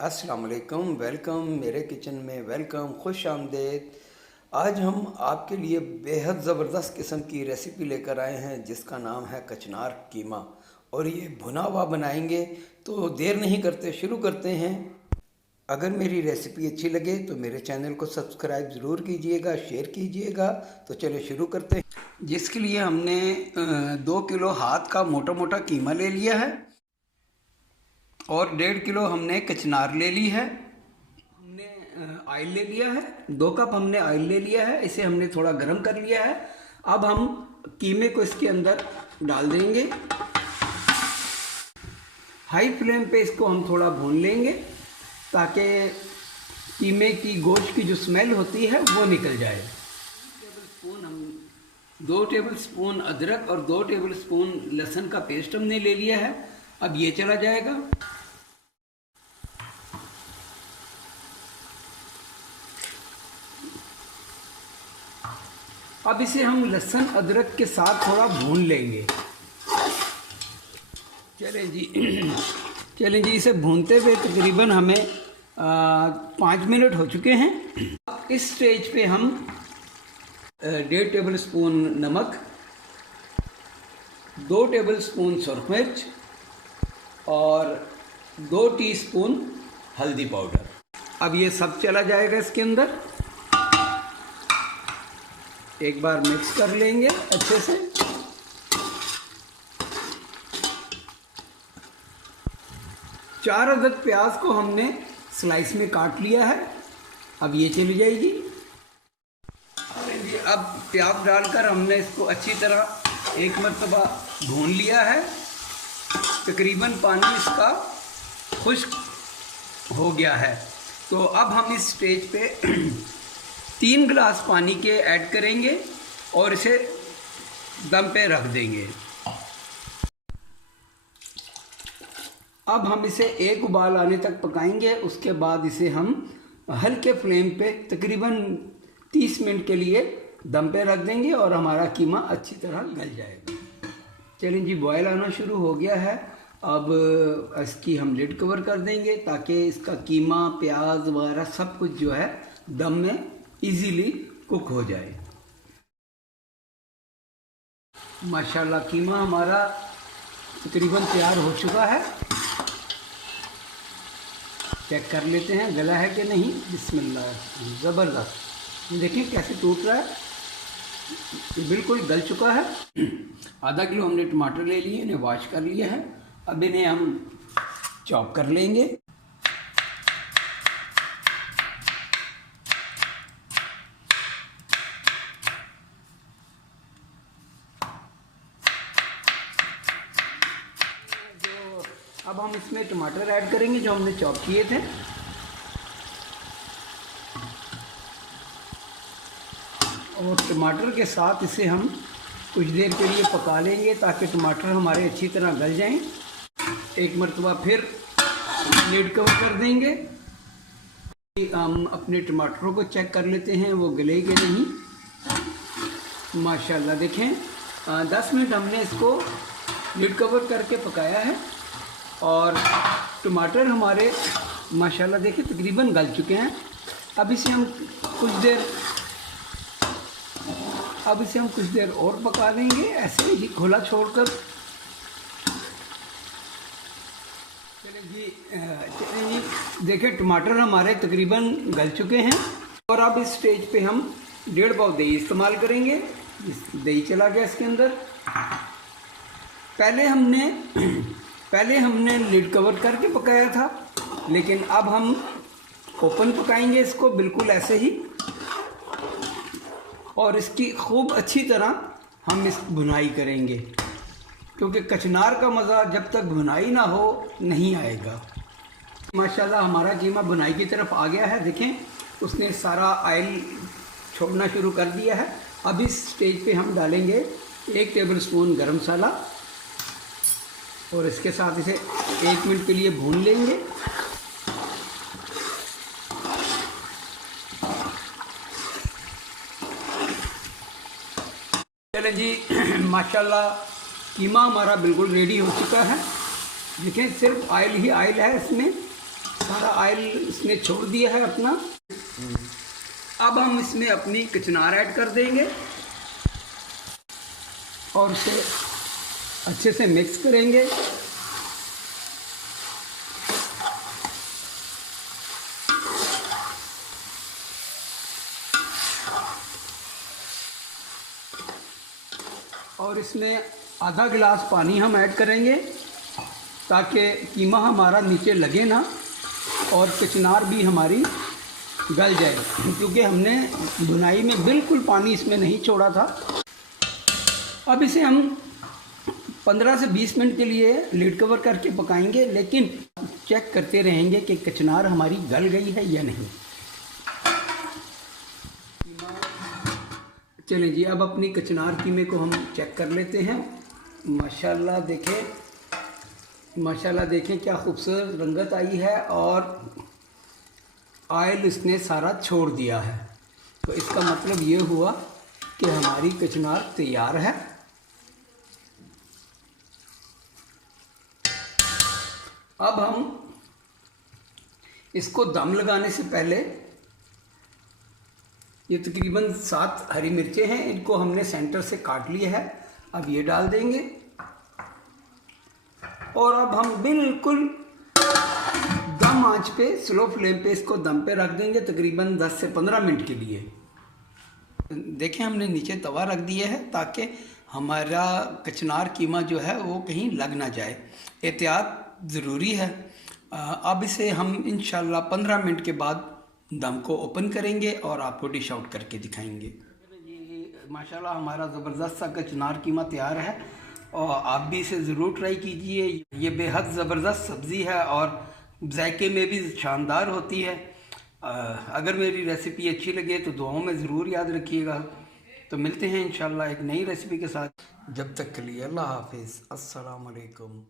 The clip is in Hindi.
अस्सलाम वालेकुम, वेलकम मेरे किचन में, वेलकम, खुश आमदेद। आज हम आपके लिए बेहद ज़बरदस्त किस्म की रेसिपी लेकर आए हैं जिसका नाम है कचनार कीमा। और ये भुना हुआ बनाएंगे। तो देर नहीं करते, शुरू करते हैं। अगर मेरी रेसिपी अच्छी लगे तो मेरे चैनल को सब्सक्राइब ज़रूर कीजिएगा, शेयर कीजिएगा। तो चलिए शुरू करते हैं। जिसके लिए हमने 2 किलो हाथ का मोटा मोटा कीमा ले लिया है और 1.5 किलो हमने कचनार ले ली है। हमने ऑयल ले लिया है, 2 कप हमने ऑयल ले लिया है। इसे हमने थोड़ा गर्म कर लिया है। अब हम कीमे को इसके अंदर डाल देंगे। हाई फ्लेम पे इसको हम थोड़ा भून लेंगे ताकि कीमे की गोश्त की जो स्मेल होती है वो निकल जाए। 2 टेबल स्पून अदरक और 2 टेबल स्पून लहसुन का पेस्ट हमने ले लिया है। अब ये चला जाएगा। अब इसे हम लहसुन अदरक के साथ थोड़ा भून लेंगे। चलें जी इसे भूनते हुए तकरीबन हमें 5 मिनट हो चुके हैं। इस स्टेज पे हम 1.5 टेबल स्पून नमक, 2 टेबल स्पून सुरख मिर्च और 2 टीस्पून हल्दी पाउडर। अब ये सब चला जाएगा इसके अंदर। एक बार मिक्स कर लेंगे अच्छे से। चार अदद प्याज को हमने स्लाइस में काट लिया है। अब ये चली जाएगी। अब प्याज डालकर हमने इसको अच्छी तरह एक मरतबा भून लिया है। तकरीबन पानी इसका खुश्क हो गया है। तो अब हम इस स्टेज पे 3 गिलास पानी के ऐड करेंगे और इसे दम पे रख देंगे। अब हम इसे एक उबाल आने तक पकाएंगे। उसके बाद इसे हम हल्के फ्लेम पे तकरीबन 30 मिनट के लिए दम पे रख देंगे और हमारा कीमा अच्छी तरह गल जाएगा। चलिए जी, बॉयल आना शुरू हो गया है। अब इसकी हम लिड कवर कर देंगे ताकि इसका कीमा, प्याज वगैरह सब कुछ जो है दम में इजीली कुक हो जाए। माशाल्लाह कीमा हमारा तकरीबन तैयार हो चुका है। चेक कर लेते हैं गला है कि नहीं। बिस्मिल्लाह, ज़बरदस्त। देखें कैसे टूट रहा है, ये बिल्कुल गल चुका है। आधा किलो हमने टमाटर ले लिए, इन्हें वॉश कर लिया है। अब इन्हें हम चॉप कर लेंगे। अब हम इसमें टमाटर ऐड करेंगे जो हमने चॉप किए थे। और टमाटर के साथ इसे हम कुछ देर के लिए पका लेंगे ताकि टमाटर हमारे अच्छी तरह गल जाएं। एक मरतबा फिर लिड कवर कर देंगे। हम अपने टमाटरों को चेक कर लेते हैं वो गले के नहीं। माशाल्लाह देखें 10 मिनट हमने इसको लिड कवर करके पकाया है और टमाटर हमारे माशाल्लाह देखिए तकरीबन गल चुके हैं। अब इसे हम कुछ देर और पका लेंगे ऐसे ही खुला छोड़कर। चलिए जी देखिए टमाटर हमारे तकरीबन गल चुके हैं। और अब इस स्टेज पे हम 1.5 पाव दही इस्तेमाल करेंगे। दही चला गया इसके अंदर। पहले हमने लिड कवर करके पकाया था, लेकिन अब हम ओपन पकाएंगे इसको बिल्कुल ऐसे ही। और इसकी खूब अच्छी तरह हम इस भुनाई करेंगे क्योंकि कचनार का मज़ा जब तक भुनाई ना हो नहीं आएगा। माशाल्लाह हमारा कीमा भुनाई की तरफ आ गया है। देखें उसने सारा ऑयल छोड़ना शुरू कर दिया है। अब इस स्टेज पे हम डालेंगे 1 टेबल स्पून गरम मसाला और इसके साथ इसे 1 मिनट के लिए भून लेंगे। चलें जी माशाल्लाह कीमा हमारा बिल्कुल रेडी हो चुका है। देखें सिर्फ ऑयल ही ऑयल है इसमें, सारा ऑयल इसने छोड़ दिया है अपना। अब हम इसमें अपनी कचनार ऐड कर देंगे और उसे अच्छे से मिक्स करेंगे। और इसमें आधा गिलास पानी हम ऐड करेंगे ताकि कीमा हमारा नीचे लगे ना और कचनार भी हमारी गल जाए, क्योंकि हमने भुनाई में बिल्कुल पानी इसमें नहीं छोड़ा था। अब इसे हम 15 से 20 मिनट के लिए लीड कवर करके पकाएंगे, लेकिन चेक करते रहेंगे कि कचनार हमारी गल गई है या नहीं। चलें जी, अब अपनी कचनार कीमे को हम चेक कर लेते हैं। माशाल्लाह देखें क्या खूबसूरत रंगत आई है और ऑयल इसने सारा छोड़ दिया है। तो इसका मतलब ये हुआ कि हमारी कचनार तैयार है। अब हम इसको दम लगाने से पहले, ये तकरीबन 7 हरी मिर्चें हैं, इनको हमने सेंटर से काट लिया है। अब ये डाल देंगे और अब हम बिल्कुल दम आंच पे, स्लो फ्लेम पे इसको दम पे रख देंगे तकरीबन 10 से 15 मिनट के लिए। देखें हमने नीचे तवा रख दिया है ताकि हमारा कचनार कीमा जो है वो कहीं लग ना जाए। एहतियात ज़रूरी है। अब इसे हम इंशाल्लाह 15 मिनट के बाद दम को ओपन करेंगे और आपको डिश आउट करके दिखाएंगे। जी माशाल्लाह हमारा ज़बरदस्त सा कचनार कीमा तैयार है और आप भी इसे ज़रूर ट्राई कीजिए। ये बेहद ज़बरदस्त सब्ज़ी है और जायके में भी शानदार होती है। अगर मेरी रेसिपी अच्छी लगे तो दुआओं में ज़रूर याद रखिएगा। तो मिलते हैं इंशाल्लाह एक नई रेसिपी के साथ। जब तक के लिए अल्लाह हाफिज़, अस्सलाम वालेकुम।